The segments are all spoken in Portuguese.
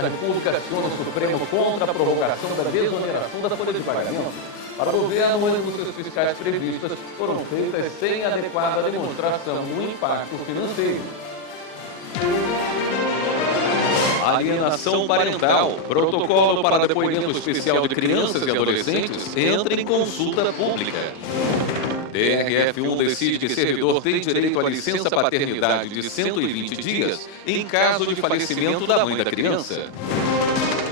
da República aciona o Supremo contra a prorrogação da desoneração da folha de pagamento. Para o governo, as renúncias fiscais previstas foram feitas sem adequada demonstração do impacto financeiro. Alienação parental. Protocolo para depoimento especial de crianças e adolescentes entra em consulta pública. TRF1 decide que servidor tem direito à licença paternidade de 120 dias em caso de falecimento da mãe da criança.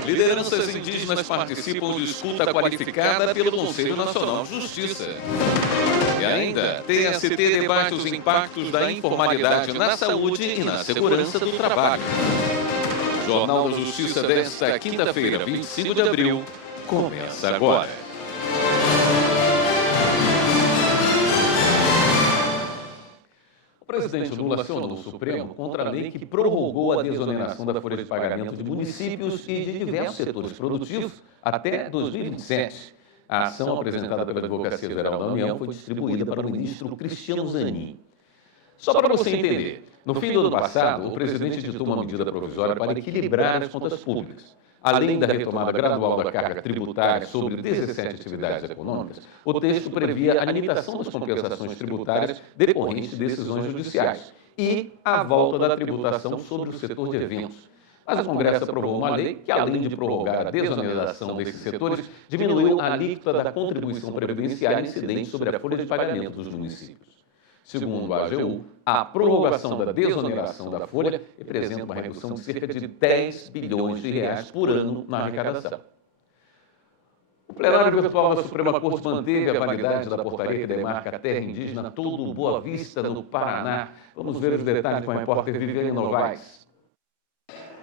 Lideranças indígenas participam de escuta qualificada pelo Conselho Nacional de Justiça. E ainda, TST debate os impactos da informalidade na saúde e na segurança do trabalho. Jornal da Justiça desta quinta-feira, 25 de abril, começa agora. O presidente Lula acionou o Supremo contra a lei que prorrogou a desoneração da folha de pagamento de municípios e de diversos setores produtivos até 2027. A ação apresentada pela Advocacia Geral da União foi distribuída para o ministro Cristiano Zanin. Só para você entender, no fim do ano passado, o presidente editou uma medida provisória para equilibrar as contas públicas. Além da retomada gradual da carga tributária sobre 17 atividades econômicas, o texto previa a limitação das compensações tributárias decorrentes de decisões judiciais e a volta da tributação sobre o setor de eventos. Mas o Congresso aprovou uma lei que, além de prorrogar a desoneração desses setores, diminuiu a alíquota da contribuição previdenciária incidente sobre a folha de pagamento dos municípios. Segundo a AGU, a prorrogação da desoneração da folha representa uma redução de cerca de 10 bilhões de reais por ano na arrecadação. O plenário virtual da Suprema Corte manteve a validade da portaria que demarca a terra indígena Todo Boa Vista, no Paraná. Vamos ver os detalhes com a repórter Viviane Novaes.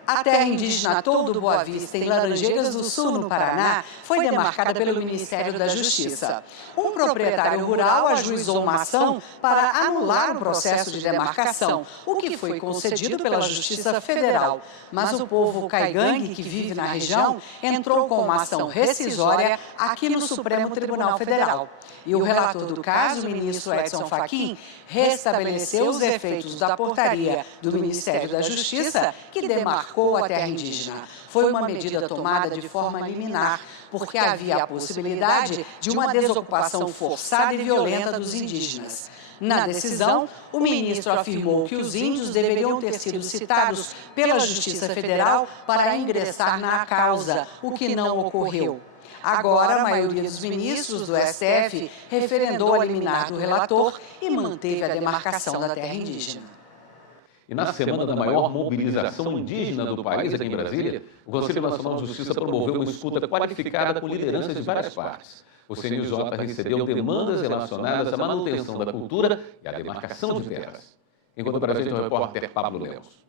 A terra indígena Todo Boa Vista, em Laranjeiras do Sul, no Paraná, foi demarcada pelo Ministério da Justiça. Um proprietário rural ajuizou uma ação para anular o processo de demarcação, o que foi concedido pela Justiça Federal. Mas o povo caigangue, que vive na região, entrou com uma ação rescisória aqui no Supremo Tribunal Federal. E o relator do caso, o ministro Edson Fachin, restabeleceu os efeitos da portaria do Ministério da Justiça, que demarcou a terra indígena. Foi uma medida tomada de forma liminar, porque havia a possibilidade de uma desocupação forçada e violenta dos indígenas. Na decisão, o ministro afirmou que os índios deveriam ter sido citados pela Justiça Federal para ingressar na causa, o que não ocorreu. Agora, a maioria dos ministros do STF referendou a liminar do relator e manteve a demarcação da terra indígena. E na semana da maior mobilização indígena do país, aqui em Brasília, o Conselho Nacional de Justiça promoveu uma escuta qualificada com lideranças de várias partes. O CNJ recebeu demandas relacionadas à manutenção da cultura e à demarcação de terras. Enquanto para a gente, o repórter Pablo Lemos.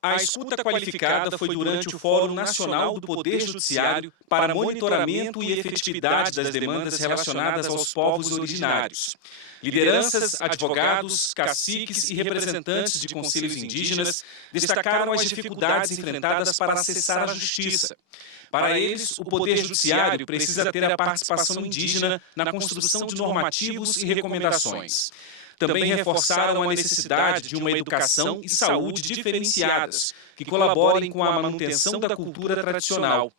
A escuta qualificada foi durante o Fórum Nacional do Poder Judiciário para monitoramento e efetividade das demandas relacionadas aos povos originários. Lideranças, advogados, caciques e representantes de conselhos indígenas destacaram as dificuldades enfrentadas para acessar a justiça. Para eles, o Poder Judiciário precisa ter a participação indígena na construção de normativos e recomendações. Também reforçaram a necessidade de uma educação e saúde diferenciadas, que colaborem com a manutenção da cultura tradicional.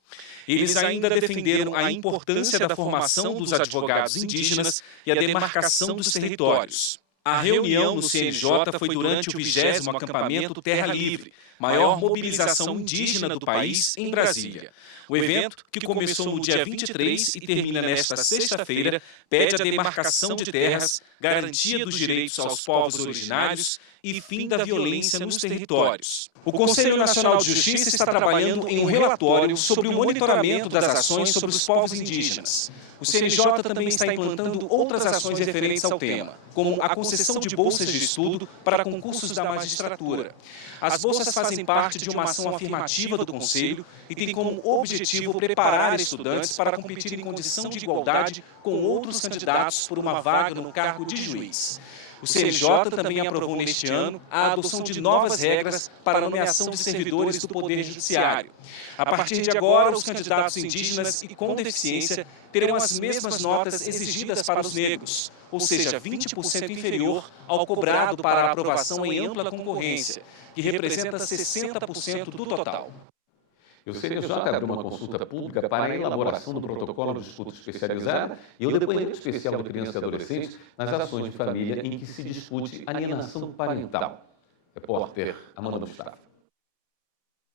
Eles ainda defenderam a importância da formação dos advogados indígenas e a demarcação dos territórios. A reunião no CNJ foi durante o 20º acampamento Terra Livre, maior mobilização indígena do país em Brasília. O evento, que começou no dia 23 e termina nesta sexta-feira, pede a demarcação de terras, garantia dos direitos aos povos originários e fim da violência nos territórios. O Conselho Nacional de Justiça está trabalhando em um relatório sobre o monitoramento das ações sobre os povos indígenas. O CNJ também está implantando outras ações referentes ao tema, como a concessão de bolsas de estudo para concursos da magistratura. As bolsas fazem parte de uma ação afirmativa do Conselho e têm como objetivo preparar estudantes para competir em condição de igualdade com outros candidatos por uma vaga no cargo de juiz. O CNJ também aprovou neste ano a adoção de novas regras para a nomeação de servidores do Poder Judiciário. A partir de agora, os candidatos indígenas e com deficiência terão as mesmas notas exigidas para os negros, ou seja, 20% inferior ao cobrado para a aprovação em ampla concorrência, que representa 60% do total. o CNJ abriu uma consulta pública para a elaboração do protocolo de escuta especializada e o depoimento especial de crianças e adolescentes nas ações de família em que se discute alienação parental. Repórter Amanda Mustafa.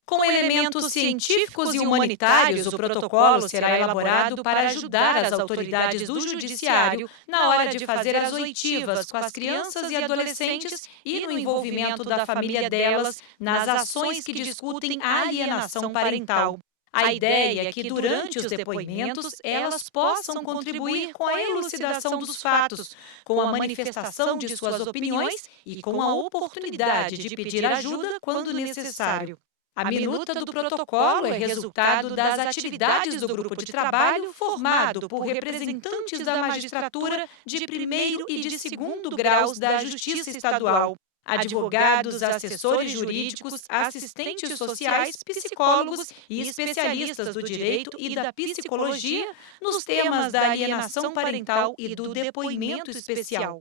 Com elementos científicos e humanitários, o protocolo será elaborado para ajudar as autoridades do Judiciário na hora de fazer as oitivas com as crianças e adolescentes e no envolvimento da família delas nas ações que discutem a alienação parental. A ideia é que, durante os depoimentos, elas possam contribuir com a elucidação dos fatos, com a manifestação de suas opiniões e com a oportunidade de pedir ajuda quando necessário. A minuta do protocolo é resultado das atividades do grupo de trabalho formado por representantes da magistratura de primeiro e de segundo graus da Justiça Estadual, advogados, assessores jurídicos, assistentes sociais, psicólogos e especialistas do direito e da psicologia nos temas da alienação parental e do depoimento especial.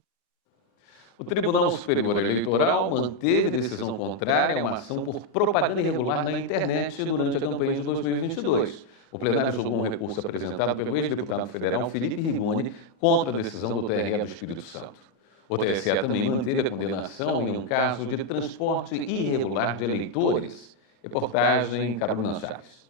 O Tribunal Superior Eleitoral manteve decisão contrária a uma ação por propaganda irregular na internet durante a campanha de 2022. O plenário julgou um recurso apresentado pelo ex-deputado federal Felipe Rigoni contra a decisão do TRE do Espírito Santo. O TSE também manteve a condenação em um caso de transporte irregular de eleitores. Reportagem Carolina Chaves.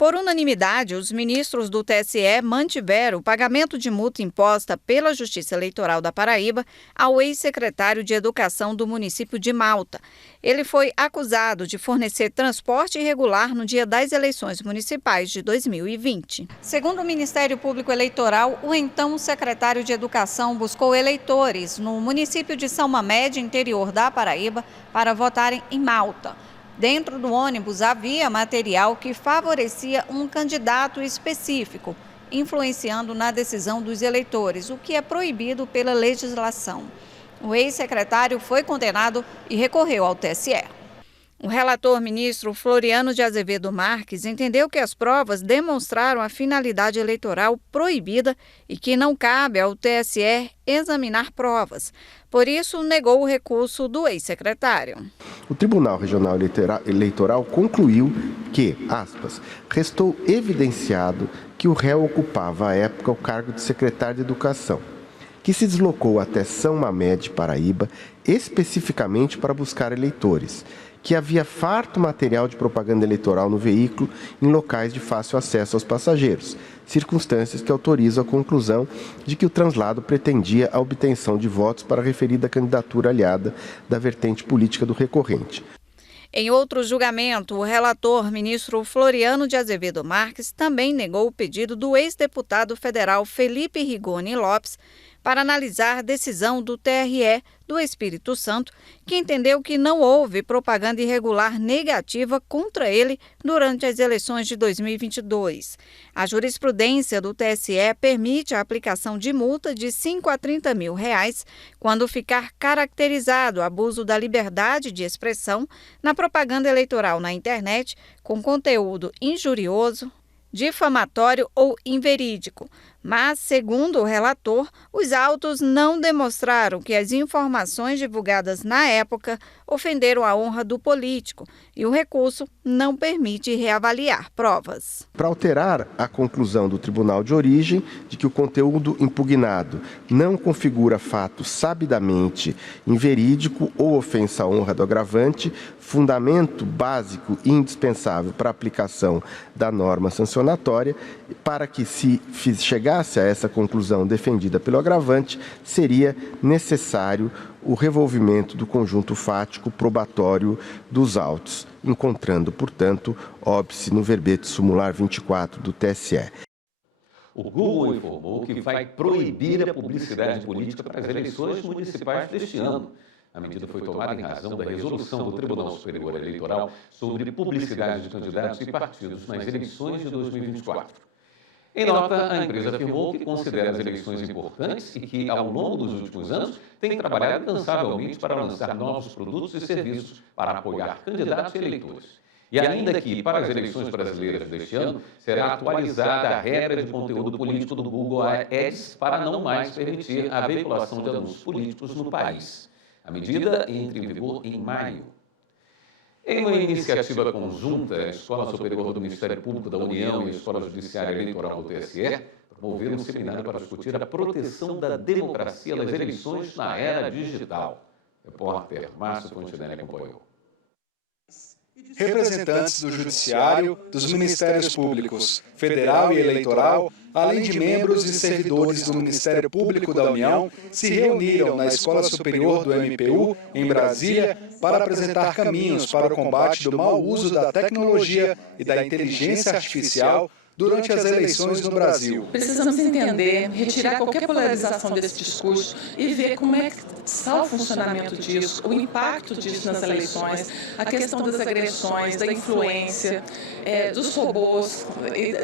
Por unanimidade, os ministros do TSE mantiveram o pagamento de multa imposta pela Justiça Eleitoral da Paraíba ao ex-secretário de Educação do município de Malta. Ele foi acusado de fornecer transporte irregular no dia das eleições municipais de 2020. Segundo o Ministério Público Eleitoral, o então secretário de Educação buscou eleitores no município de São Mamede, interior da Paraíba, para votarem em Malta. Dentro do ônibus havia material que favorecia um candidato específico, influenciando na decisão dos eleitores, o que é proibido pela legislação. O ex-secretário foi condenado e recorreu ao TSE. O relator ministro Floriano de Azevedo Marques entendeu que as provas demonstraram a finalidade eleitoral proibida e que não cabe ao TSE examinar provas. Por isso, negou o recurso do ex-secretário. O Tribunal Regional Eleitoral concluiu que, aspas, restou evidenciado que o réu ocupava à época o cargo de secretário de Educação, que se deslocou até São Mamede, Paraíba, especificamente para buscar eleitores, que havia farto material de propaganda eleitoral no veículo em locais de fácil acesso aos passageiros, circunstâncias que autorizam a conclusão de que o translado pretendia a obtenção de votos para a referida candidatura aliada da vertente política do recorrente. Em outro julgamento, o relator ministro Floriano de Azevedo Marques também negou o pedido do ex-deputado federal Felipe Rigoni Lopes para analisar a decisão do TRE do Espírito Santo, que entendeu que não houve propaganda irregular negativa contra ele durante as eleições de 2022. A jurisprudência do TSE permite a aplicação de multa de R$ 5 a 30 mil quando ficar caracterizado abuso da liberdade de expressão na propaganda eleitoral na internet com conteúdo injurioso, difamatório ou inverídico. Mas, segundo o relator, os autos não demonstraram que as informações divulgadas na época ofenderam a honra do político e o recurso não permite reavaliar provas. Para alterar a conclusão do tribunal de origem de que o conteúdo impugnado não configura fato sabidamente inverídico ou ofensa à honra do agravante, fundamento básico e indispensável para a aplicação da norma sancionatória, para que se chegasse a essa conclusão defendida pelo agravante, seria necessário o revolvimento do conjunto fático probatório dos autos, encontrando, portanto, óbice no verbete sumular 24 do TSE. O Google informou que vai proibir a publicidade política para as eleições municipais deste ano. A medida foi tomada em razão da resolução do Tribunal Superior Eleitoral sobre publicidade de candidatos e partidos nas eleições de 2024. Em nota, a empresa afirmou que considera as eleições importantes e que, ao longo dos últimos anos, tem trabalhado incansavelmente para lançar novos produtos e serviços para apoiar candidatos e eleitores. E ainda que, para as eleições brasileiras deste ano, será atualizada a regra de conteúdo político do Google Ads para não mais permitir a veiculação de anúncios políticos no país. A medida entra em vigor em maio. Em uma iniciativa conjunta, a Escola Superior do Ministério Público da União e a Escola Judiciária Eleitoral do TSE promoveram um seminário para discutir a proteção da democracia nas eleições na era digital. Repórter Márcio Fontinelli acompanhou. Representantes do Judiciário, dos Ministérios Públicos Federal e Eleitoral, além de membros e servidores do Ministério Público da União, se reuniram na Escola Superior do MPU, em Brasília, para apresentar caminhos para o combate do mau uso da tecnologia e da inteligência artificial durante as eleições no Brasil. Precisamos entender, retirar qualquer polarização desse discurso e ver como é que está o funcionamento disso, o impacto disso nas eleições, a questão das agressões, da influência, dos robôs,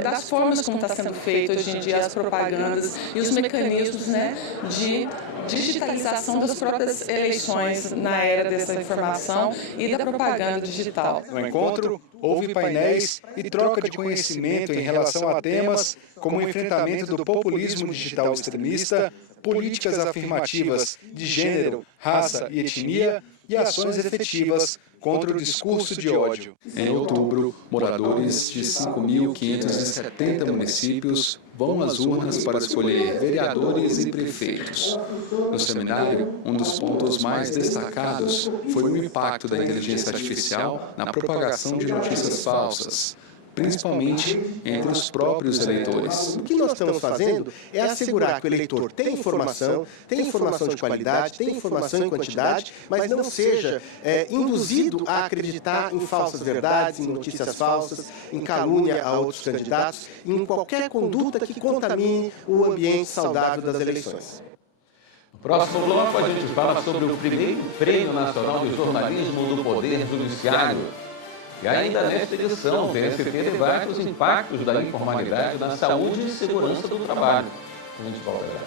das formas como está sendo feito hoje em dia as propagandas e os mecanismos, né, de digitalização das próprias eleições na era dessa informação e da propaganda digital. No encontro, houve painéis e troca de conhecimento em relação a temas como o enfrentamento do populismo digital extremista, políticas afirmativas de gênero, raça e etnia e ações efetivas contra o discurso de ódio. Em outubro, moradores de 5.570 municípios vão às urnas para escolher vereadores e prefeitos. No seminário, um dos pontos mais destacados foi o impacto da inteligência artificial na propagação de notícias falsas, principalmente entre os próprios eleitores. O que nós estamos fazendo é assegurar que o eleitor tem informação de qualidade, tem informação em quantidade, mas não seja induzido a acreditar em falsas verdades, em notícias falsas, em calúnia a outros candidatos, em qualquer conduta que contamine o ambiente saudável das eleições. No próximo bloco, a gente fala sobre o primeiro Prêmio Nacional de Jornalismo do Poder Judiciário. E ainda nesta edição, o TST debate os impactos da informalidade na saúde e segurança do trabalho. A gente volta já.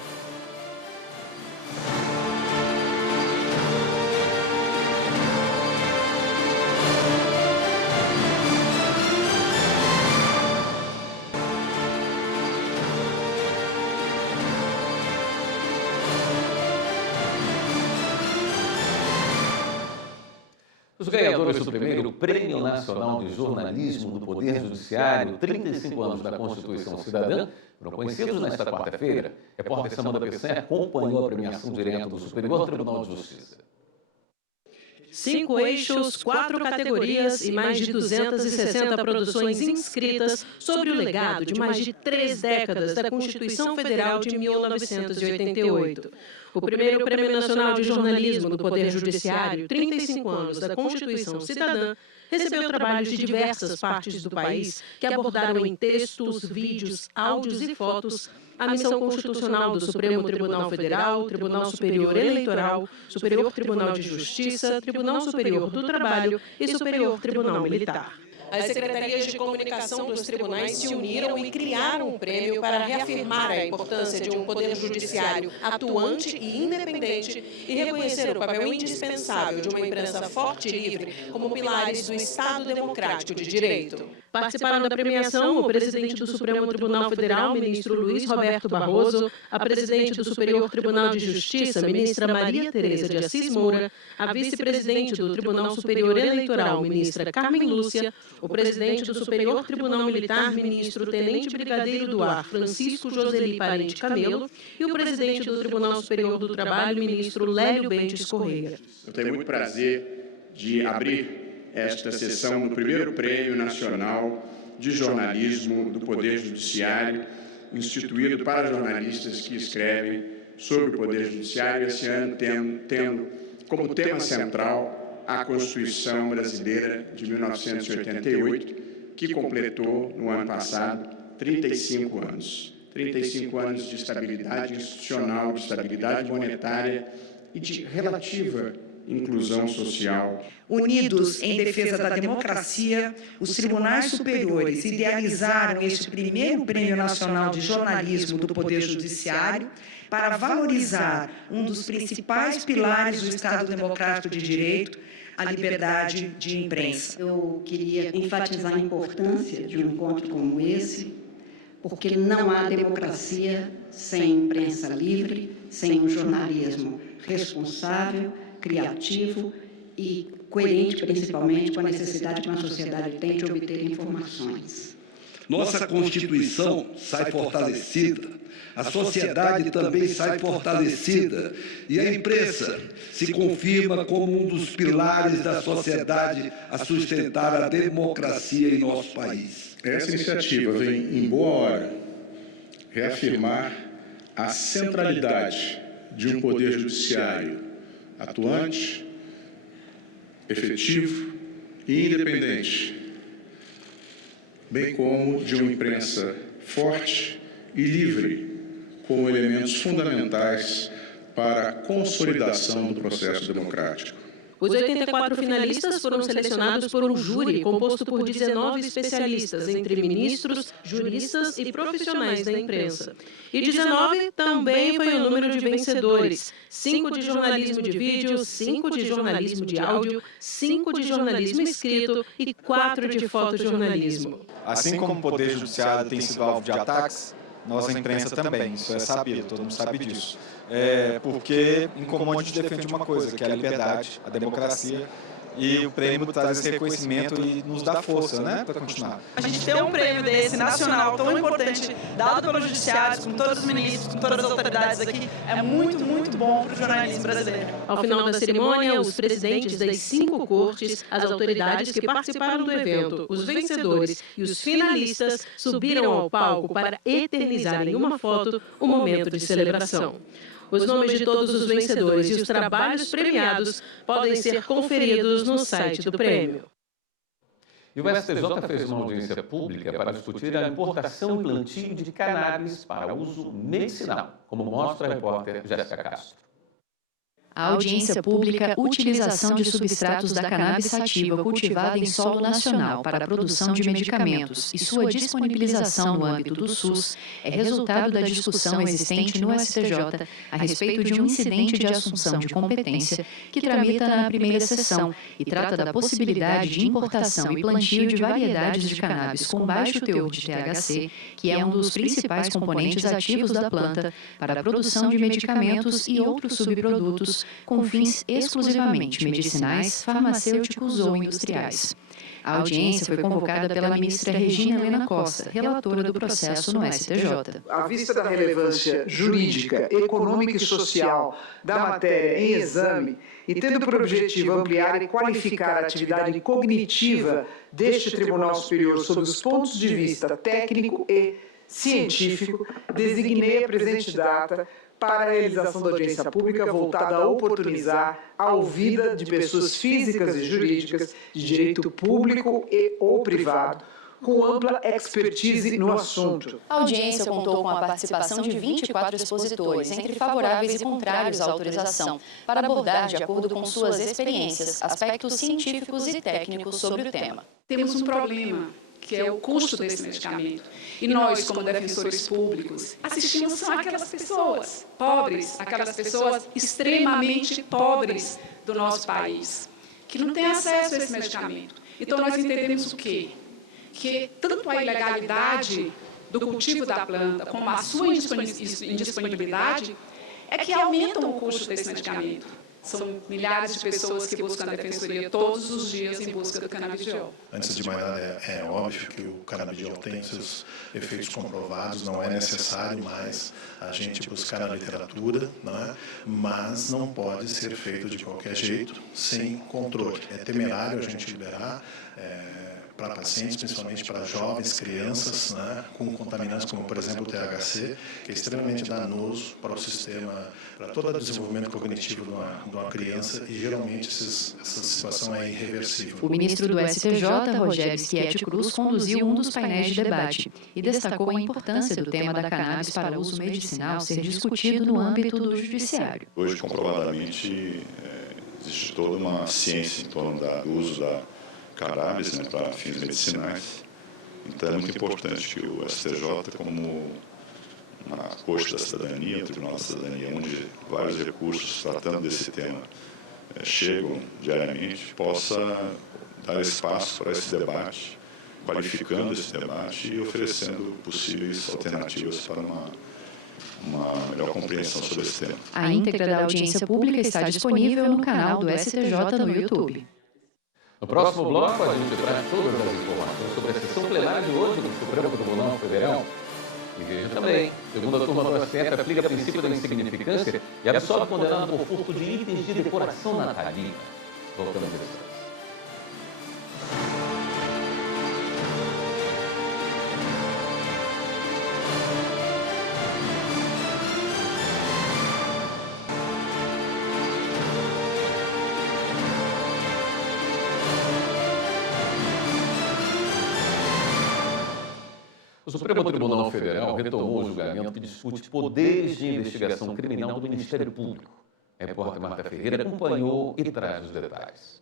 Os ganhadores do primeiro Prêmio Nacional de Jornalismo do Poder Judiciário, 35 anos da Constituição Cidadã, foram conhecidos nesta quarta-feira. Repórter Samanta Pessan acompanhou a premiação direta do Superior Tribunal de Justiça. 5 eixos, 4 categorias e mais de 260 produções inscritas sobre o legado de mais de 3 décadas da Constituição Federal de 1988. O primeiro Prêmio Nacional de Jornalismo do Poder Judiciário, 35 anos da Constituição Cidadã, recebeu trabalhos de diversas partes do país que abordaram em textos, vídeos, áudios e fotos a missão constitucional do Supremo Tribunal Federal, Tribunal Superior Eleitoral, Superior Tribunal de Justiça, Tribunal Superior do Trabalho e Superior Tribunal Militar. As secretarias de comunicação dos tribunais se uniram e criaram um prêmio para reafirmar a importância de um poder judiciário atuante e independente e reconhecer o papel indispensável de uma imprensa forte e livre como pilares do Estado Democrático de Direito. Participaram da premiação o presidente do Supremo Tribunal Federal, ministro Luiz Roberto Barroso, a presidente do Superior Tribunal de Justiça, ministra Maria Tereza de Assis Moura, a vice-presidente do Tribunal Superior Eleitoral, ministra Carmen Lúcia, o presidente do Superior Tribunal Militar, ministro Tenente Brigadeiro do Ar, Francisco Joseli Parente Camelo, e o presidente do Tribunal Superior do Trabalho, ministro Lélio Bentes Correia. Eu tenho muito prazer de abrir esta sessão do primeiro Prêmio Nacional de Jornalismo do Poder Judiciário, instituído para jornalistas que escrevem sobre o Poder Judiciário, esse ano tendo como tema central a Constituição Brasileira de 1988, que completou, no ano passado, 35 anos. 35 anos de estabilidade institucional, de estabilidade monetária e de relativa inclusão social. Unidos em defesa da democracia, os tribunais superiores idealizaram este primeiro Prêmio Nacional de Jornalismo do Poder Judiciário para valorizar um dos principais pilares do Estado Democrático de Direito, a liberdade de imprensa. Eu queria enfatizar a importância de um encontro como esse, porque não há democracia sem imprensa livre, sem um jornalismo responsável, criativo e coerente principalmente com a necessidade que uma sociedade tem de obter informações. Nossa Constituição sai fortalecida, a sociedade também sai fortalecida e a imprensa se confirma como um dos pilares da sociedade a sustentar a democracia em nosso país. Essa iniciativa vem em boa hora reafirmar a centralidade de um poder judiciário atuante, efetivo e independente, bem como de uma imprensa forte e livre, como elementos fundamentais para a consolidação do processo democrático. Os 84 finalistas foram selecionados por um júri composto por 19 especialistas, entre ministros, juristas e profissionais da imprensa. E 19 também foi o número de vencedores: 5 de jornalismo de vídeo, 5 de jornalismo de áudio, 5 de jornalismo escrito e 4 de fotojornalismo. Assim como o Poder Judiciário tem sido alvo de ataques, nossa imprensa também, isso é sabido, todo mundo sabe disso. Porque em comum a gente defende uma coisa, que é a liberdade, a democracia, e o prêmio traz esse reconhecimento e nos dá força, né, para continuar. A gente ter um prêmio desse, nacional, tão importante, dado pelo Judiciário, com todos os ministros, com todas as autoridades aqui, é muito, muito bom para o jornalismo brasileiro. Ao final da cerimônia, os presidentes das 5 cortes, as autoridades que participaram do evento, os vencedores e os finalistas subiram ao palco para eternizar em uma foto o momento de celebração. Os nomes de todos os vencedores e os trabalhos premiados podem ser conferidos no site do prêmio. E o STJ fez uma audiência pública para discutir a importação e plantio de cannabis para uso medicinal, como mostra a repórter Jéssica Castro. A audiência pública, utilização de substratos da cannabis sativa cultivada em solo nacional para a produção de medicamentos e sua disponibilização no âmbito do SUS é resultado da discussão existente no STJ a respeito de um incidente de assunção de competência que tramita na primeira sessão e trata da possibilidade de importação e plantio de variedades de cannabis com baixo teor de THC, que é um dos principais componentes ativos da planta, para a produção de medicamentos e outros subprodutos com fins exclusivamente medicinais, farmacêuticos ou industriais. A audiência foi convocada pela ministra Regina Helena Costa, relatora do processo no STJ. À vista da relevância jurídica, econômica e social da matéria em exame e tendo por objetivo ampliar e qualificar a atividade cognitiva deste Tribunal Superior sob os pontos de vista técnico e científico, designei a presente data para a realização da audiência pública voltada a oportunizar a ouvida de pessoas físicas e jurídicas de direito público e ou privado, com ampla expertise no assunto. A audiência contou com a participação de 24 expositores, entre favoráveis e contrários à autorização, para abordar, de acordo com suas experiências, aspectos científicos e técnicos sobre o tema. Temos um problema, que é o custo desse medicamento. E nós, como defensores públicos, assistimos só aquelas pessoas pobres, aquelas pessoas extremamente pobres do nosso país, que não têm acesso a esse medicamento. Então, nós entendemos o quê? Que tanto a ilegalidade do cultivo da planta, como a sua indisponibilidade, é que aumentam o custo desse medicamento. São milhares de pessoas que buscam a defensoria todos os dias em busca do canabidiol. Antes de mais nada, é óbvio que o canabidiol tem seus efeitos comprovados, não é necessário mais a gente buscar na literatura, não é? Mas não pode ser feito de qualquer jeito, sem controle. É temerário a gente liberar para pacientes, principalmente para jovens, crianças, né, com contaminantes como, por exemplo, o THC, que é extremamente danoso para o sistema, para todo o desenvolvimento cognitivo de uma criança, e geralmente essa situação é irreversível. O ministro do STJ, Rogério Schietti Cruz, conduziu um dos painéis de debate e destacou a importância do tema da cannabis para uso medicinal ser discutido no âmbito do judiciário. Hoje, comprovadamente, existe toda uma ciência em torno do uso da cannabis, né, para fins medicinais. Então é muito importante que o STJ, como uma corte da cidadania, o Tribunal da Cidadania, onde vários recursos tratando desse tema chegam diariamente, possa dar espaço para esse debate, qualificando esse debate e oferecendo possíveis alternativas para uma melhor compreensão sobre esse tema. A íntegra da audiência pública está disponível no canal do STJ no YouTube. No próximo bloco, a gente traz todas as informações sobre a sessão plenária de hoje do Supremo Tribunal Federal. E veja também, segundo a turma do STF, aplica o princípio da insignificância e absolve condenado por furto de itens de decoração natalina. Voltamos a isso. O Supremo Tribunal Federal retomou o julgamento que discute poderes de investigação criminal do Ministério Público. A repórter Marta Ferreira acompanhou e traz os detalhes.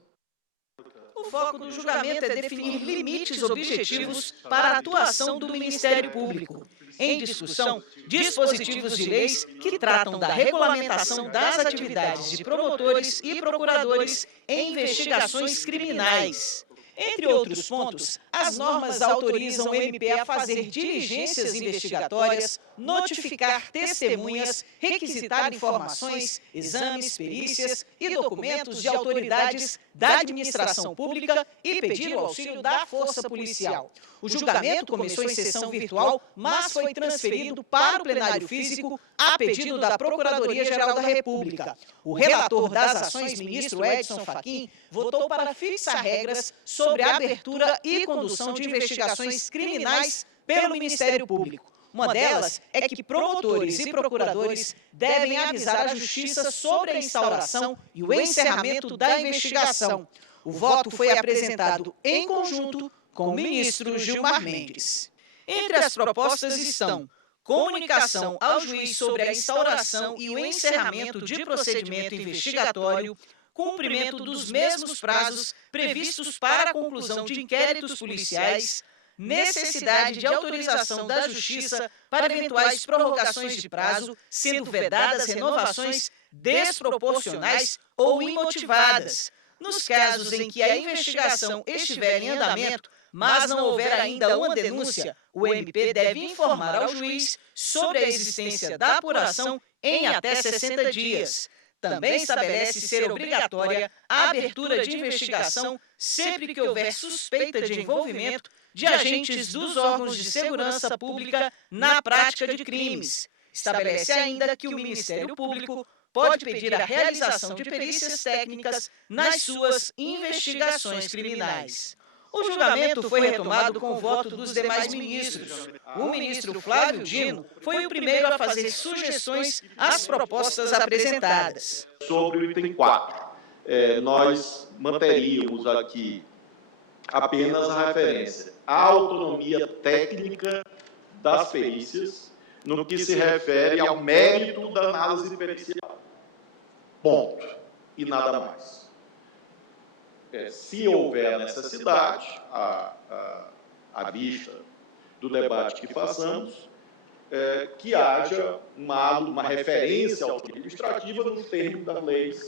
O foco do julgamento é definir limites objetivos para a atuação do Ministério Público. Em discussão, dispositivos de leis que tratam da regulamentação das atividades de promotores e procuradores em investigações criminais. Entre outros pontos, as normas autorizam o MP a fazer diligências investigatórias, notificar testemunhas, requisitar informações, exames, perícias e documentos de autoridades da administração pública e pedir o auxílio da força policial. O julgamento começou em sessão virtual, mas foi transferido para o plenário físico a pedido da Procuradoria-Geral da República. O relator das ações, ministro Edson Fachin, votou para fixar regras sobre a abertura e condução de investigações criminais pelo Ministério Público. Uma delas é que promotores e procuradores devem avisar a Justiça sobre a instauração e o encerramento da investigação. O voto foi apresentado em conjunto com o ministro Gilmar Mendes. Entre as propostas estão comunicação ao juiz sobre a instauração e o encerramento de procedimento investigatório, cumprimento dos mesmos prazos previstos para a conclusão de inquéritos policiais, necessidade de autorização da Justiça para eventuais prorrogações de prazo, sendo vedadas renovações desproporcionais ou imotivadas. Nos casos em que a investigação estiver em andamento, mas não houver ainda uma denúncia, o MP deve informar ao juiz sobre a existência da apuração em até 60 dias. Também estabelece ser obrigatória a abertura de investigação sempre que houver suspeita de envolvimento de agentes dos órgãos de segurança pública na prática de crimes. Estabelece ainda que o Ministério Público pode pedir a realização de perícias técnicas nas suas investigações criminais. O julgamento foi retomado com o voto dos demais ministros. O ministro Flávio Dino foi o primeiro a fazer sugestões às propostas apresentadas. Sobre o item 4, nós manteríamos aqui apenas a referência à autonomia técnica das perícias no que se refere ao mérito da análise pericial. Ponto. E nada mais. Se houver necessidade, à vista do debate que façamos, que haja uma referência administrativa no termo das leis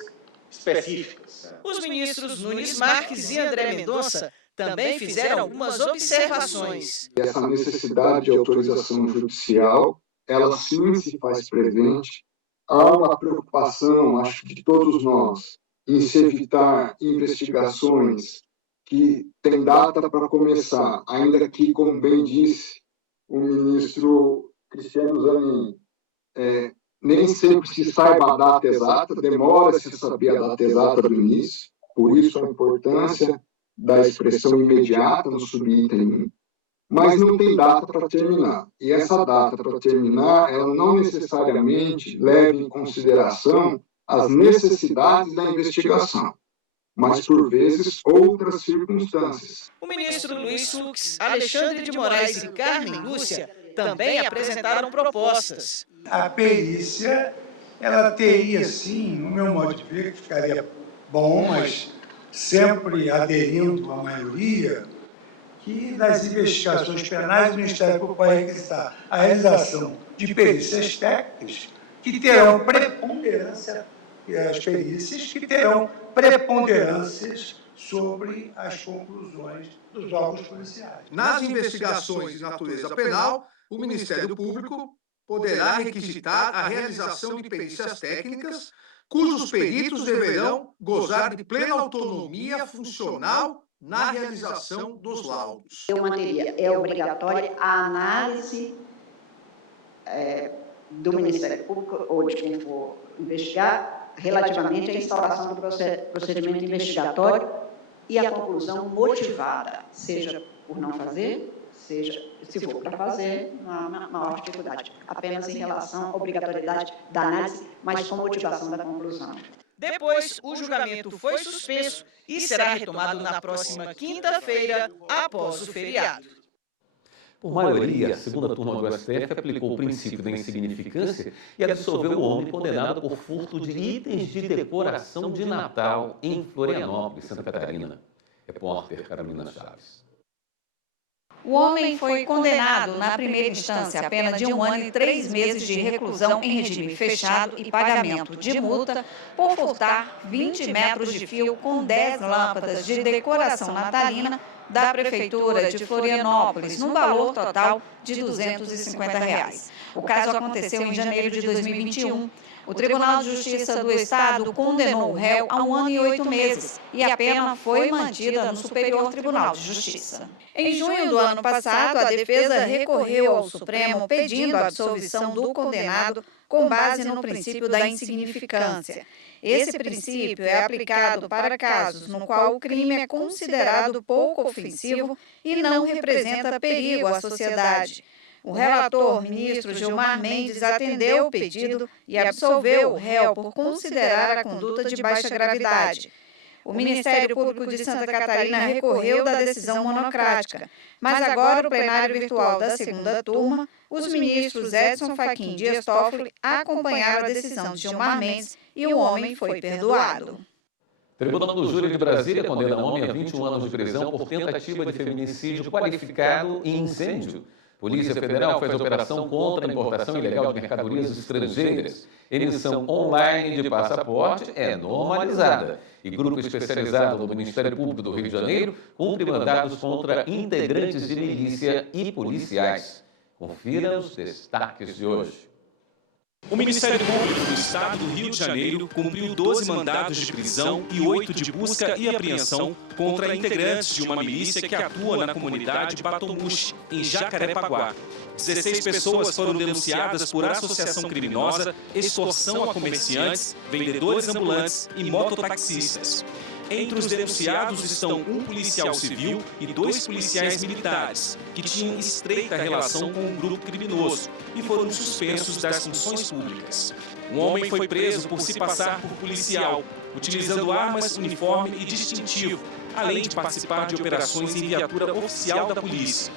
específicas. Os ministros Nunes Marques e André Mendonça também fizeram algumas observações. Essa necessidade de autorização judicial, ela sim se faz presente. Há uma preocupação, acho que de todos nós, em se evitar investigações que têm data para começar, ainda que, como bem disse o ministro Cristiano Zanin, nem sempre se saiba a data exata, demora-se a saber a data exata do início, por isso a importância da expressão imediata no subitem 1, mas não tem data para terminar. E essa data para terminar, ela não necessariamente leva em consideração as necessidades da investigação, mas, por vezes, outras circunstâncias. O ministro Luiz Fux, Alexandre de Moraes e Carmen Lúcia também apresentaram propostas. A perícia, ela teria, sim, no meu modo de ver, que ficaria bom, mas sempre aderindo à maioria, que nas investigações penais o Ministério Público vai requisitar a realização de perícias técnicas que terão preponderância, as perícias que terão preponderâncias sobre as conclusões dos órgãos policiais. Nas investigações de natureza penal, o Ministério Público poderá requisitar a realização de perícias técnicas cujos peritos deverão gozar de plena autonomia funcional na realização dos laudos. Eu manteria, é obrigatória a análise do Ministério Público ou de quem for investigar relativamente à instauração do procedimento investigatório e a conclusão motivada, seja por não fazer, seja, se for para fazer, não há maior dificuldade, apenas em relação à obrigatoriedade da análise, mas com motivação da conclusão. Depois, o julgamento foi suspenso e será retomado na próxima quinta-feira, após o feriado. Por maioria, a segunda turma do STF aplicou o princípio da insignificância e absolveu o homem condenado por furto de itens de decoração de Natal em Florianópolis, Santa Catarina. Repórter Carolina Chaves. O homem foi condenado na primeira instância a pena de 1 ano e 3 meses de reclusão em regime fechado e pagamento de multa por furtar 20 metros de fio com 10 lâmpadas de decoração natalina da Prefeitura de Florianópolis, num valor total de R$ 250. O caso aconteceu em janeiro de 2021. O Tribunal de Justiça do Estado condenou o réu a 1 ano e 8 meses e a pena foi mantida no Superior Tribunal de Justiça. Em junho do ano passado, a defesa recorreu ao Supremo pedindo a absolvição do condenado com base no princípio da insignificância. Esse princípio é aplicado para casos no qual o crime é considerado pouco ofensivo e não representa perigo à sociedade. O relator, ministro Gilmar Mendes, atendeu o pedido e absolveu o réu por considerar a conduta de baixa gravidade. O Ministério Público de Santa Catarina recorreu da decisão monocrática, mas agora o plenário virtual da segunda turma, os ministros Edson Fachin e Dias Toffoli acompanharam a decisão de Gilmar Mendes e o homem foi perdoado. Tribunal do Júri de Brasília condena homem a 21 anos de prisão por tentativa de feminicídio qualificado e incêndio. Polícia Federal fez operação contra a importação ilegal de mercadorias estrangeiras. Emissão online de passaporte é normalizada. E grupo especializado do Ministério Público do Rio de Janeiro cumpre mandados contra integrantes de milícia e policiais. Confira os destaques de hoje. O Ministério Público do Estado do Rio de Janeiro cumpriu 12 mandados de prisão e 8 de busca e apreensão contra integrantes de uma milícia que atua na comunidade de Batomuxi, em Jacarepaguá. 16 pessoas foram denunciadas por associação criminosa, extorsão a comerciantes, vendedores ambulantes e mototaxistas. Entre os denunciados estão um policial civil e 2 policiais militares, que tinham estreita relação com um grupo criminoso e foram suspensos das funções públicas. Um homem foi preso por se passar por policial, utilizando armas, uniforme e distintivo, além de participar de operações em viatura oficial da polícia.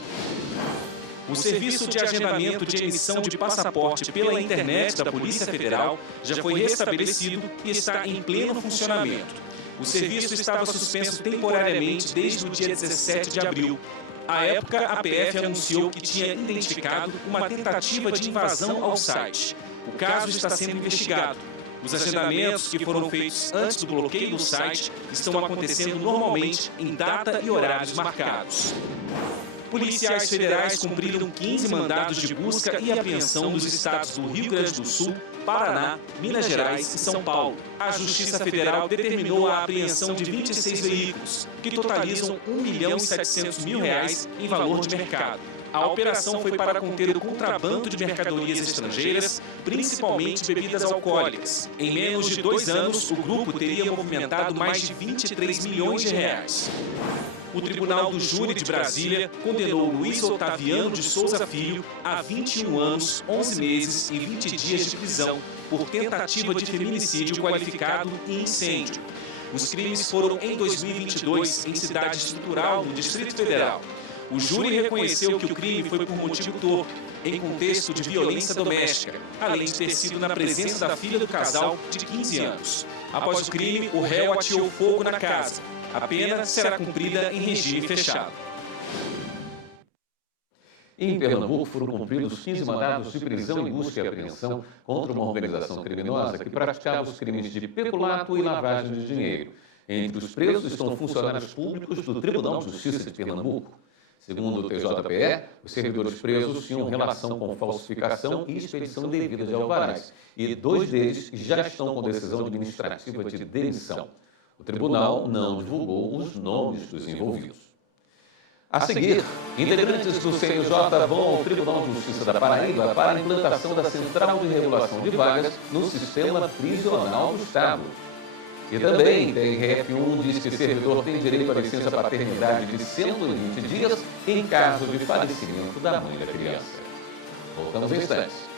O serviço de agendamento de emissão de passaporte pela internet da Polícia Federal já foi restabelecido e está em pleno funcionamento. O serviço estava suspenso temporariamente desde o dia 17 de abril. À época, a PF anunciou que tinha identificado uma tentativa de invasão ao site. O caso está sendo investigado. Os agendamentos que foram feitos antes do bloqueio do site estão acontecendo normalmente em data e horários marcados. Policiais federais cumpriram 15 mandados de busca e apreensão nos estados do Rio Grande do Sul, Paraná, Minas Gerais e São Paulo. A Justiça Federal determinou a apreensão de 26 veículos, que totalizam R$ 1.700.000 em valor de mercado. A operação foi para conter o contrabando de mercadorias estrangeiras, principalmente bebidas alcoólicas. Em menos de 2 anos, o grupo teria movimentado mais de 23 milhões de reais. O Tribunal do Júri de Brasília condenou Luiz Otaviano de Souza Filho a 21 anos, 11 meses e 20 dias de prisão por tentativa de feminicídio qualificado e incêndio. Os crimes foram em 2022 em Cidade Estrutural, no Distrito Federal. O júri reconheceu que o crime foi por motivo torpe, em contexto de violência doméstica, além de ter sido na presença da filha do casal de 15 anos. Após o crime, o réu ateou fogo na casa. A pena será cumprida em regime fechado. Em Pernambuco foram cumpridos 15 mandados de prisão e busca e apreensão contra uma organização criminosa que praticava os crimes de peculato e lavagem de dinheiro. Entre os presos estão funcionários públicos do Tribunal de Justiça de Pernambuco. Segundo o TJPE, os servidores presos tinham relação com falsificação e expedição indevida de alvarás, e 2 deles já estão com decisão administrativa de demissão. O tribunal não divulgou os nomes dos envolvidos. A seguir, integrantes do CNJ vão ao Tribunal de Justiça da Paraíba para a implantação da Central de Regulação de Vagas no sistema prisional do Estado. E também, TRF1 diz que servidor tem direito à licença paternidade de 120 dias em caso de falecimento da mãe da criança. Voltamos em instantes.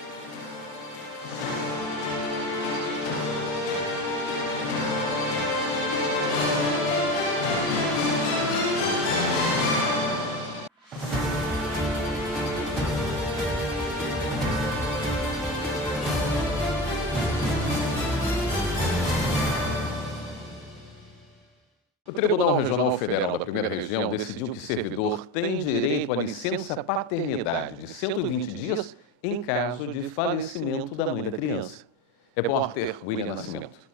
O Tribunal Regional Federal da Primeira Região decidiu que servidor tem direito à licença paternidade de 120 dias em caso de falecimento da mãe da criança. Repórter William Nascimento.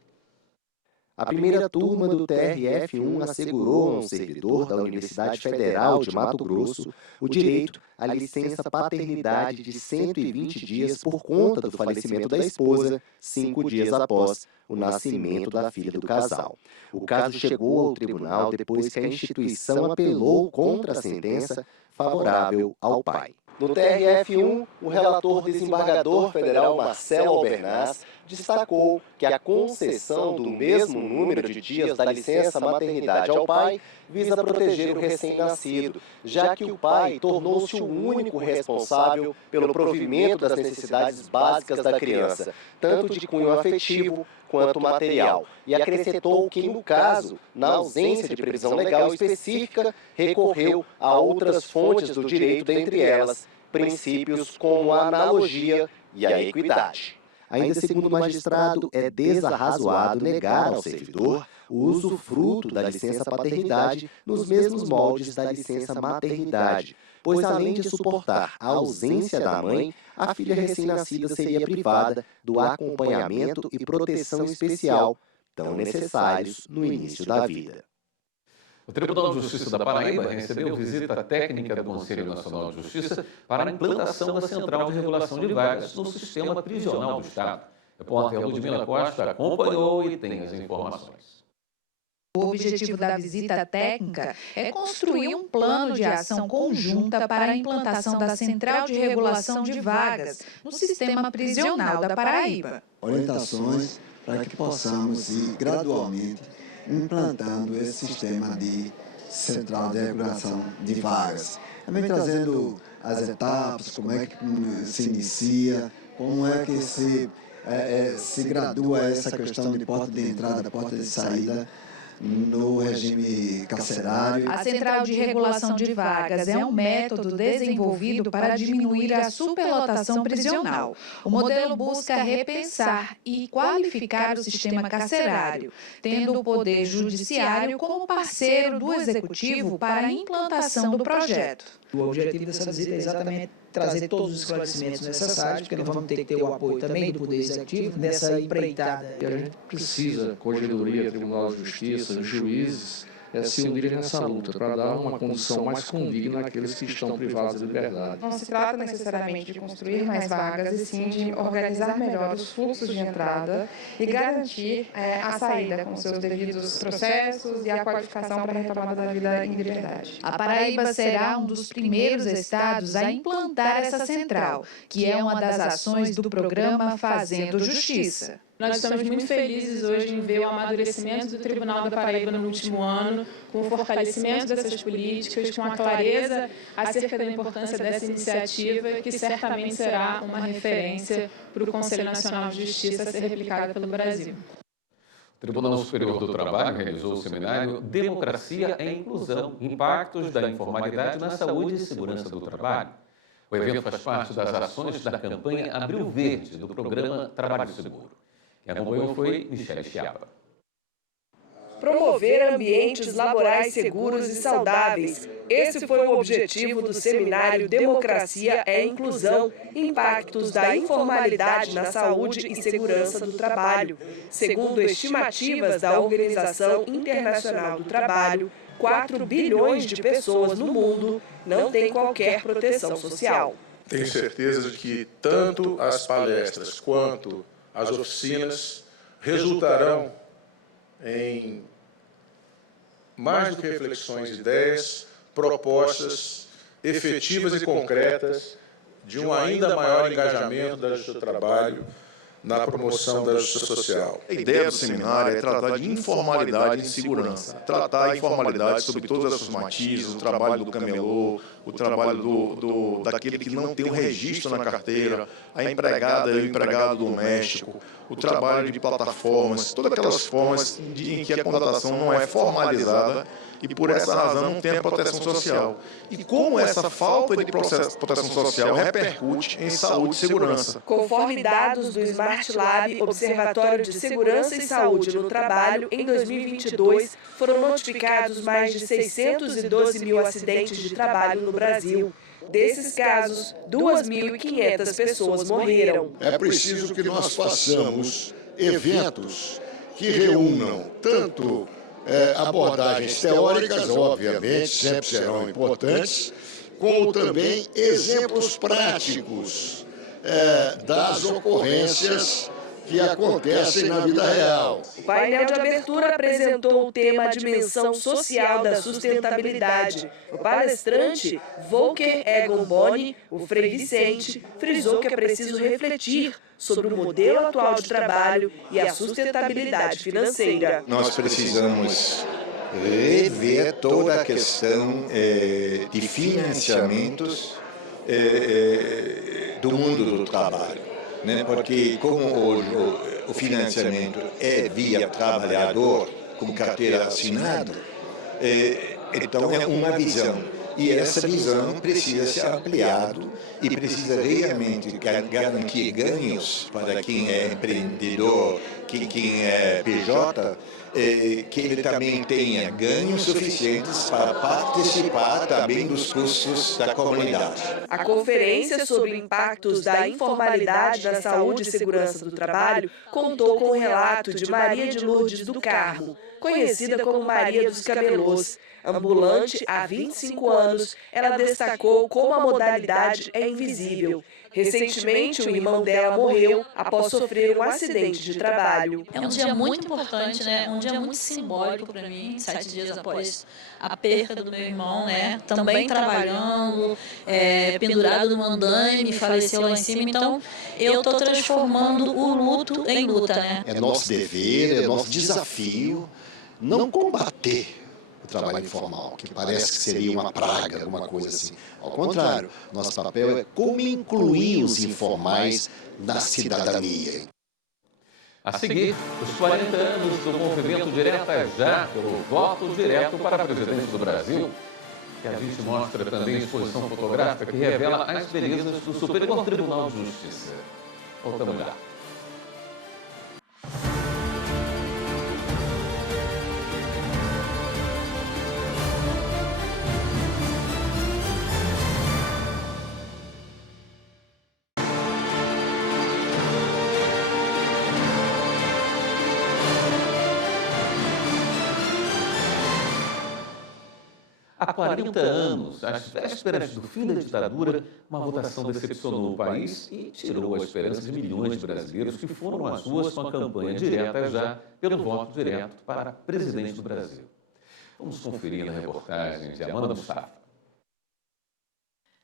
A primeira turma do TRF1 assegurou a um servidor da Universidade Federal de Mato Grosso o direito à licença paternidade de 120 dias por conta do falecimento da esposa, 5 dias após o nascimento da filha do casal. O caso chegou ao tribunal depois que a instituição apelou contra a sentença favorável ao pai. No TRF1, o relator desembargador federal Marcelo Albernaz destacou que a concessão do mesmo número de dias da licença maternidade ao pai visa proteger o recém-nascido, já que o pai tornou-se o único responsável pelo provimento das necessidades básicas da criança, tanto de cunho afetivo quanto material, e acrescentou que, no caso, na ausência de previsão legal específica, recorreu a outras fontes do direito, dentre elas, princípios como a analogia e a equidade. Ainda segundo o magistrado, é desarrazoado negar ao servidor o usufruto da licença paternidade nos mesmos moldes da licença maternidade, pois além de suportar a ausência da mãe, a filha recém-nascida seria privada do acompanhamento e proteção especial, tão necessários no início da vida. O Tribunal de Justiça da Paraíba recebeu visita técnica do Conselho Nacional de Justiça para a implantação da Central de Regulação de Vagas no sistema prisional do Estado. A repórter Ludmila Costa acompanhou e tem as informações. O objetivo da visita técnica é construir um plano de ação conjunta para a implantação da Central de Regulação de Vagas no sistema prisional da Paraíba. Orientações para que possamos ir gradualmente implantando esse sistema de Central de Regulação de Vagas. Também trazendo as etapas, como é que se inicia, como é que se gradua essa questão de porta de entrada, porta de saída no regime carcerário. A Central de Regulação de Vagas é um método desenvolvido para diminuir a superlotação prisional. O modelo busca repensar e qualificar o sistema carcerário, tendo o Poder Judiciário como parceiro do Executivo para a implantação do projeto. O objetivo dessa visita é exatamente trazer todos os esclarecimentos necessários, porque nós vamos ter que ter o apoio também do Poder Executivo nessa empreitada. E a gente precisa, Corregedoria, Tribunal de Justiça, juízes, se unirem nessa luta para dar uma condição mais condigna àqueles que estão privados de liberdade. Não se trata necessariamente de construir mais vagas, e sim de organizar melhor os fluxos de entrada e garantir a saída com seus devidos processos e a qualificação para a retomada da vida em liberdade. A Paraíba será um dos primeiros estados a implantar essa central, que é uma das ações do programa Fazendo Justiça. Nós estamos muito felizes hoje em ver o amadurecimento do Tribunal da Paraíba no último ano, com o fortalecimento dessas políticas, com a clareza acerca da importância dessa iniciativa, que certamente será uma referência para o Conselho Nacional de Justiça a ser replicada pelo Brasil. O Tribunal Superior do Trabalho realizou o seminário Democracia e Inclusão, Impactos da Informalidade na Saúde e Segurança do Trabalho. O evento faz parte das ações da campanha Abril Verde, do programa Trabalho Seguro. Quem acompanhou foi Michele Chiapa. Promover ambientes laborais seguros e saudáveis. Esse foi o objetivo do seminário Democracia e Inclusão, Impactos da Informalidade na Saúde e Segurança do Trabalho. Segundo estimativas da Organização Internacional do Trabalho, 4 bilhões de pessoas no mundo não têm qualquer proteção social. Tenho certeza de que tanto as palestras quanto as oficinas resultarão em mais do que reflexões, ideias, propostas efetivas e concretas de um ainda maior engajamento da Justiça do Trabalho na promoção da justiça social. A ideia do seminário é tratar de informalidade em segurança, tratar a informalidade sobre todas as suas matizes, o trabalho do camelô, o trabalho daquele que não tem o registro na carteira, a empregada e o empregado doméstico, o trabalho de plataformas, todas aquelas formas em que a contratação não é formalizada e por essa razão não tem a proteção social. E como essa falta de proteção social repercute em saúde e segurança. Conforme dados do Smart Lab, Observatório de Segurança e Saúde no Trabalho, em 2022 foram notificados mais de 612 mil acidentes de trabalho no Brasil. Desses casos, 2.500 pessoas morreram. É preciso que nós façamos eventos que reúnam tanto abordagens teóricas, obviamente, sempre serão importantes, como também exemplos práticos das ocorrências que acontecem na vida real. O painel de abertura apresentou o tema Dimensão Social da Sustentabilidade. O palestrante, Volker Egon Boni, o Frei Vicente, frisou que é preciso refletir sobre o modelo atual de trabalho e a sustentabilidade financeira. Nós precisamos rever toda a questão de financiamentos do mundo do trabalho. Né? Porque como hoje o financiamento é via trabalhador, com carteira assinada, então é uma visão. E essa visão precisa ser ampliada e precisa realmente garantir ganhos para quem é empreendedor, quem é PJ, que ele também tenha ganhos suficientes para participar também dos custos da comunidade. A conferência sobre impactos da informalidade na saúde e segurança do trabalho contou com o relato de Maria de Lourdes do Carmo, conhecida como Maria dos Camelôs. Ambulante há 25 anos, ela destacou como a modalidade é invisível. Recentemente, o irmão dela morreu após sofrer um acidente de trabalho. É um dia muito importante, né? Um dia muito simbólico para mim, 7 dias após a perda do meu irmão, né? Também trabalhando, pendurado no andaime, faleceu lá em cima. Então, eu estou transformando o luto em luta, né? É nosso dever, é nosso desafio não combater o trabalho informal, que parece que seria uma praga, alguma coisa assim. Ao contrário, nosso papel é como incluir os informais na cidadania. A seguir, os 40 anos do movimento Direta Já, pelo voto direto para a presidência do Brasil. E a gente mostra também a exposição fotográfica que revela as belezas do Superior Tribunal de Justiça. Voltamos lá. Há 40 anos, às vésperas do fim da ditadura, uma votação decepcionou o país e tirou a esperança de milhões de brasileiros que foram às ruas com a campanha Direta Já pelo voto direto para presidente do Brasil. Vamos conferir na reportagem de Amanda Mustafa.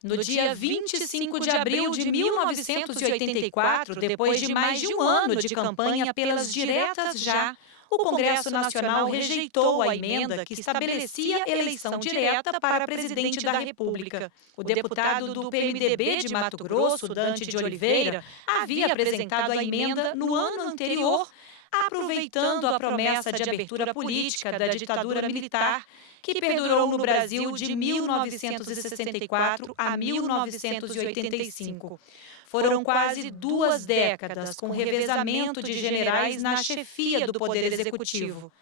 No dia 25 de abril de 1984, depois de mais de um ano de campanha pelas Diretas Já, o Congresso Nacional rejeitou a emenda que estabelecia eleição direta para presidente da República. O deputado do PMDB de Mato Grosso, Dante de Oliveira, havia apresentado a emenda no ano anterior, aproveitando a promessa de abertura política da ditadura militar, que perdurou no Brasil de 1964 a 1985. Foram quase 2 décadas com revezamento de generais na chefia do Poder Executivo.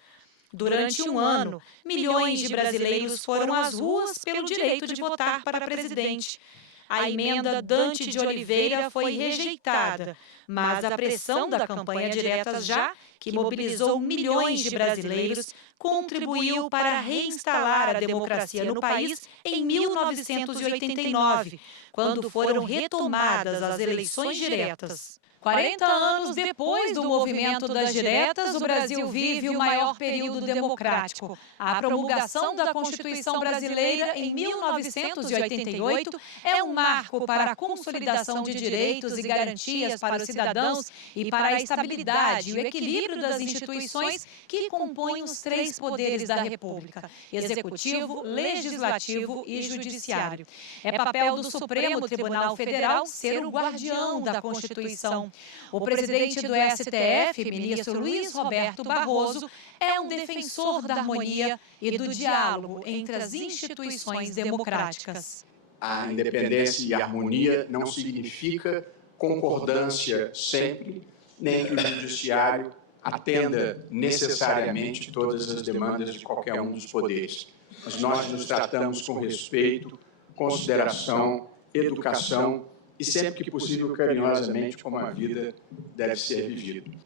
Durante um ano, milhões de brasileiros foram às ruas pelo direito de votar para presidente. a emenda Dante de Oliveira foi rejeitada, mas a pressão da campanha Diretas Já, que mobilizou milhões de brasileiros, contribuiu para reinstalar a democracia no país em 1989, quando foram retomadas as eleições diretas. 40 anos depois do movimento das diretas, o Brasil vive o maior período democrático. A promulgação da Constituição Brasileira em 1988 é um marco para a consolidação de direitos e garantias para os cidadãos e para a estabilidade e o equilíbrio das instituições que compõem os três poderes da República: Executivo, Legislativo e Judiciário. É papel do Supremo Tribunal Federal ser o guardião da Constituição. O presidente do STF, ministro Luiz Roberto Barroso, é um defensor da harmonia e do diálogo entre as instituições democráticas. A independência e a harmonia não significa concordância sempre, nem que o judiciário atenda necessariamente todas as demandas de qualquer um dos poderes. Mas nós nos tratamos com respeito, consideração, educação e, sempre que possível, carinhosamente, como a vida deve ser vivida.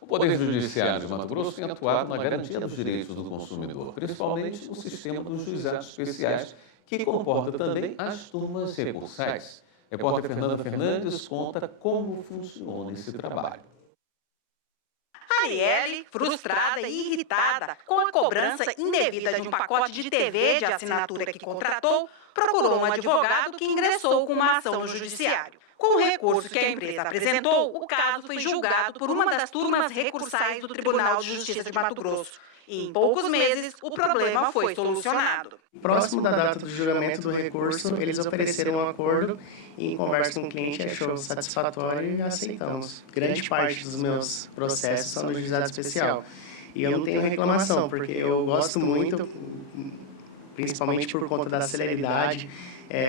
O Poder Judiciário de Mato Grosso tem atuado na garantia dos direitos do consumidor, principalmente no sistema dos juizados especiais, que comporta também as turmas recursais. A repórter Fernanda Fernandes conta como funciona esse trabalho. Arielle, frustrada e irritada com a cobrança indevida de um pacote de TV de assinatura que contratou, procurou um advogado que ingressou com uma ação no judiciário. Com o recurso que a empresa apresentou, o caso foi julgado por uma das turmas recursais do Tribunal de Justiça de Mato Grosso. E em poucos meses, o problema foi solucionado. Próximo da data do julgamento do recurso, eles ofereceram um acordo e, em conversa com o cliente, achou satisfatório e aceitamos. Grande parte dos meus processos são no juizado especial. E eu não tenho reclamação, porque eu gosto muito, principalmente por conta da celeridade.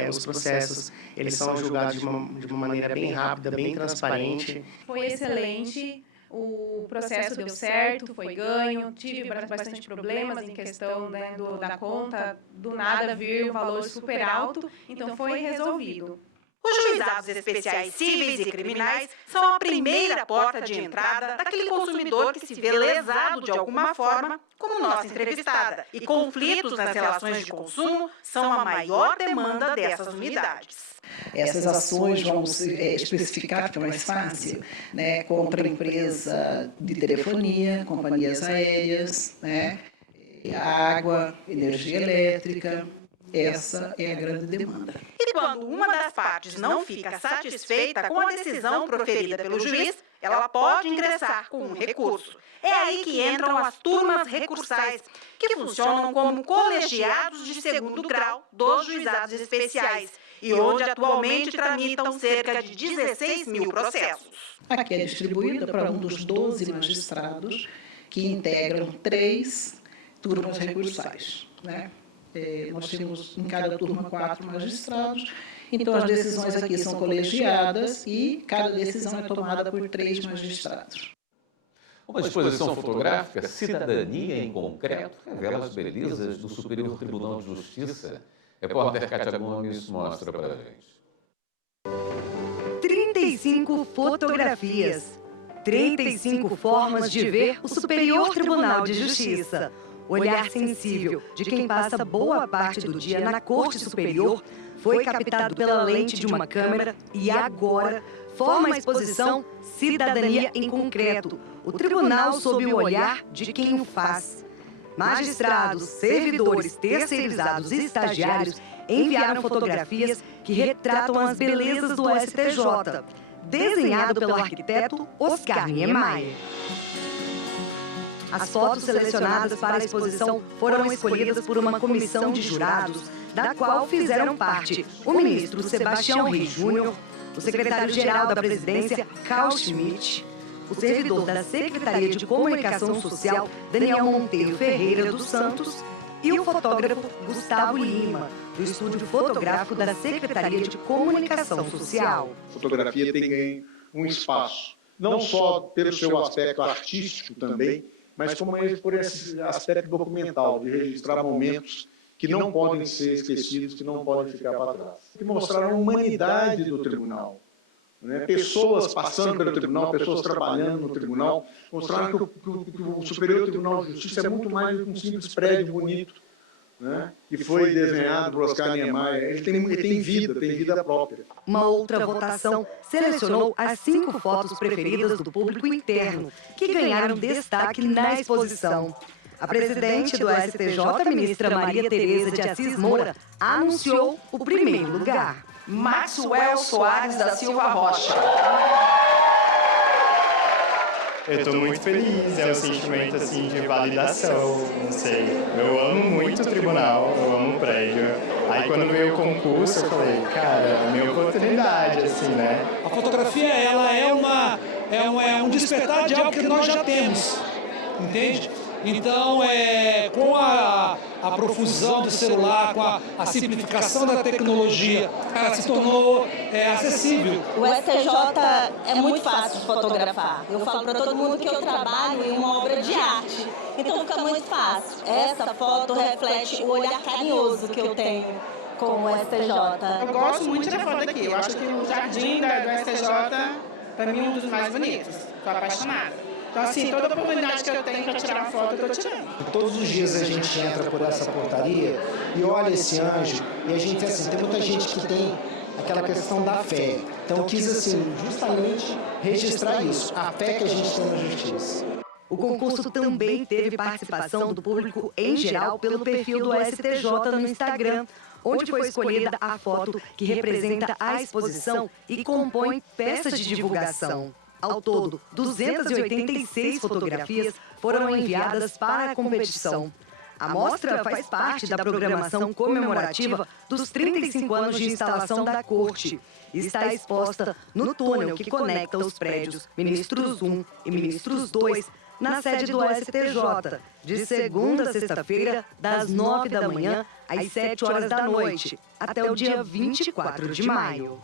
Os processos, eles são julgados de uma maneira bem rápida, bem transparente. Foi excelente. O processo deu certo, foi ganho, tive bastante problemas em questão da conta, do nada vir um valor super alto, então foi resolvido. Os juizados especiais cíveis e criminais são a primeira porta de entrada daquele consumidor que se vê lesado de alguma forma, como nossa entrevistada. E conflitos nas relações de consumo são a maior demanda dessas unidades. Essas ações vamos especificar, porque é mais fácil, né, contra a empresa de telefonia, companhias aéreas, né, água, energia elétrica. Essa é a grande demanda. E quando uma das partes não fica satisfeita com a decisão proferida pelo juiz, ela pode ingressar com um recurso. É aí que entram as turmas recursais, que funcionam como colegiados de segundo grau dos juizados especiais e onde atualmente tramitam cerca de 16 mil processos. Aqui é distribuída para um dos 12 magistrados que integram 3 turmas recursais, né? Nós temos em cada turma 4 magistrados, então as decisões aqui são colegiadas e cada decisão é tomada por 3 magistrados. Uma exposição fotográfica, Cidadania em Concreto, revela as belezas do Superior Tribunal de Justiça. Repórter Cátia Gomes mostra para a gente. 35 fotografias, 35 formas de ver o Superior Tribunal de Justiça. Olhar sensível de quem passa boa parte do dia na Corte Superior foi captado pela lente de uma câmera e agora forma a exposição Cidadania em Concreto, o tribunal sob o olhar de quem o faz. Magistrados, servidores, terceirizados e estagiários enviaram fotografias que retratam as belezas do STJ, desenhado pelo arquiteto Oscar Niemeyer. As fotos selecionadas para a exposição foram escolhidas por uma comissão de jurados, da qual fizeram parte o ministro Sebastião Reis Júnior, o secretário-geral da Presidência, Carl Schmitt, o servidor da Secretaria de Comunicação Social, Daniel Monteiro Ferreira dos Santos, e o fotógrafo Gustavo Lima, do Estúdio Fotográfico da Secretaria de Comunicação Social. A fotografia tem ganho um espaço, não só pelo seu aspecto artístitico também, mas como por esse aspecto documental, de registrar momentos que não podem ser esquecidos, que não podem ficar para trás. Que mostraram a humanidade do tribunal. Né? Pessoas passando pelo tribunal, pessoas trabalhando no tribunal, mostraram que o Superior Tribunal de Justiça é muito mais do que um simples prédio bonito, né? Que foi desenhado por Oscar Niemeyer. Ele tem vida própria. Uma outra votação selecionou as 5 fotos preferidas do público interno, que ganharam destaque na exposição. A presidente do STJ, ministra Maria Tereza de Assis Moura, anunciou o primeiro lugar. Maxwell Soares da Silva Rocha. Eu estou muito feliz, é um sentimento assim de validação, não sei. Eu amo muito o tribunal, eu amo o prédio. Aí quando veio o concurso eu falei, cara, é a minha oportunidade, assim, né? A fotografia, ela é um despertar de algo que nós já temos, entende? Então, com a profusão do celular, com a simplificação da tecnologia, ela se tornou acessível. O STJ é muito fácil de fotografar. Eu falo para todo mundo que eu trabalho em uma obra de arte, então fica muito fácil. Essa foto reflete o olhar carinhoso que eu tenho com o STJ. Eu gosto muito da foto daqui. Eu acho que o jardim do STJ, para mim, é um dos mais bonitos. Estou apaixonada. Então, assim, toda oportunidade que eu tenho para tirar foto, eu estou tirando. Todos os dias a gente entra por essa portaria e olha esse anjo e a gente, assim, tem muita gente que tem aquela questão da fé. Então, eu quis, assim, justamente registrar isso, a fé que a gente tem na justiça. O concurso também teve participação do público em geral pelo perfil do STJ no Instagram, onde foi escolhida a foto que representa a exposição e compõe peças de divulgação. Ao todo, 286 fotografias foram enviadas para a competição. A mostra faz parte da programação comemorativa dos 35 anos de instalação da Corte e está exposta no túnel que conecta os prédios Ministros 1 e Ministros 2 na sede do STJ, de segunda a sexta-feira, das 9 da manhã às 7 horas da noite, até o dia 24 de maio.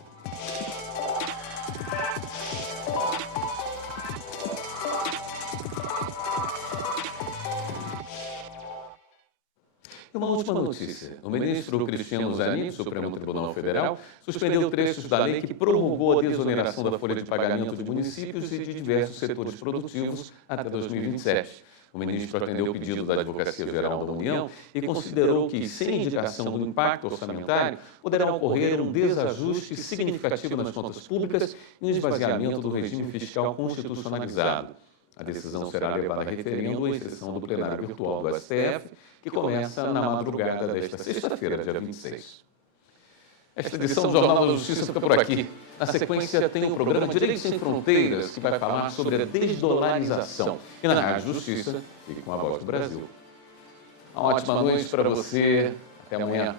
E uma última notícia. O ministro Cristiano Zanin, do Supremo Tribunal Federal, suspendeu trechos da lei que prorrogou a desoneração da folha de pagamento de municípios e de diversos setores produtivos até 2027. O ministro atendeu o pedido da Advocacia Geral da União e considerou que, sem indicação do impacto orçamentário, poderá ocorrer um desajuste significativo nas contas públicas e um esvaziamento do regime fiscal constitucionalizado. A decisão será levada a referendo em sessão do plenário virtual do STF, que começa na madrugada desta sexta-feira, dia 26. Esta edição do Jornal da Justiça fica por aqui. Na sequência, tem o programa Direitos Sem Fronteiras, que vai falar sobre a desdolarização. E na Rádio Justiça, fique com a Voz do Brasil. Uma ótima noite para você. Até amanhã.